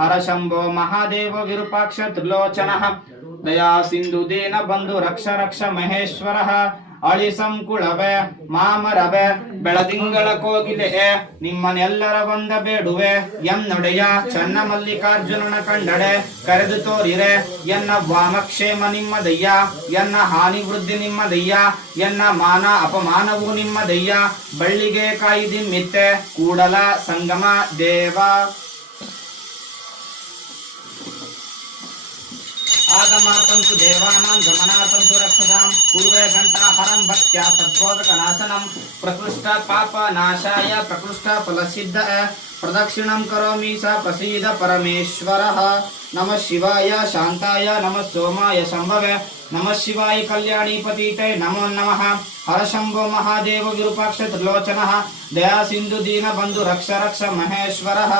हर शंभो महादेव विरूपाक्ष त्रिलोचनः दया सिंधु दीन बंधु रक्ष रक्ष महेश्वरः ಅಳಿಸಂಕುಳವೆ ಮಾಮರವೆ ಬೆಳದಿಂಗಳ ಕೋಗಿಲೆ ನಿಮ್ಮನೆಲ್ಲರ ಬಂದ ಬೇಡುವೆ ಎನ್ನೊಡೆಯ ಚನ್ನ ಮಲ್ಲಿಕಾರ್ಜುನನ ಕಂಡಡೆ ಕರೆದು ತೋರಿರೆ ಎನ್ನ ವಾಮಕ್ಷೇಮ ನಿಮ್ಮದಯ್ಯ ಎನ್ನ ಹಾನಿ ವೃದ್ಧಿ ನಿಮ್ಮದಯ್ಯ ಎನ್ನ ಮಾನ ಅಪಮಾನವು ನಿಮ್ಮದಯ್ಯ ಬಳ್ಳಿಗೆ ಕಾಯಿದಿಮ್ಮಿತ್ತೆ ಕೂಡಲ ಸಂಗಮ ದೇವ आगमार्थंतु देवानां गमनार्थंतु रक्षसां पूर्वे घंटाहरं भक्त्या सद्बोधकनाशनं प्रकृष्ट पापनाशाय प्रकृष्ट फलसिद्ध प्रदक्षिणं करोमि स प्रसीद परमेश्वरः नमः शिवाय शान्ताय नमः सोमाय शंभवे नमः शिवाय कल्याणीपतिते नमो नमः हर शंभो महादेव विरूपाक्ष त्रिलोचनः दया सिंधु दीन बंधु रक्ष रक्ष महेश्वरः।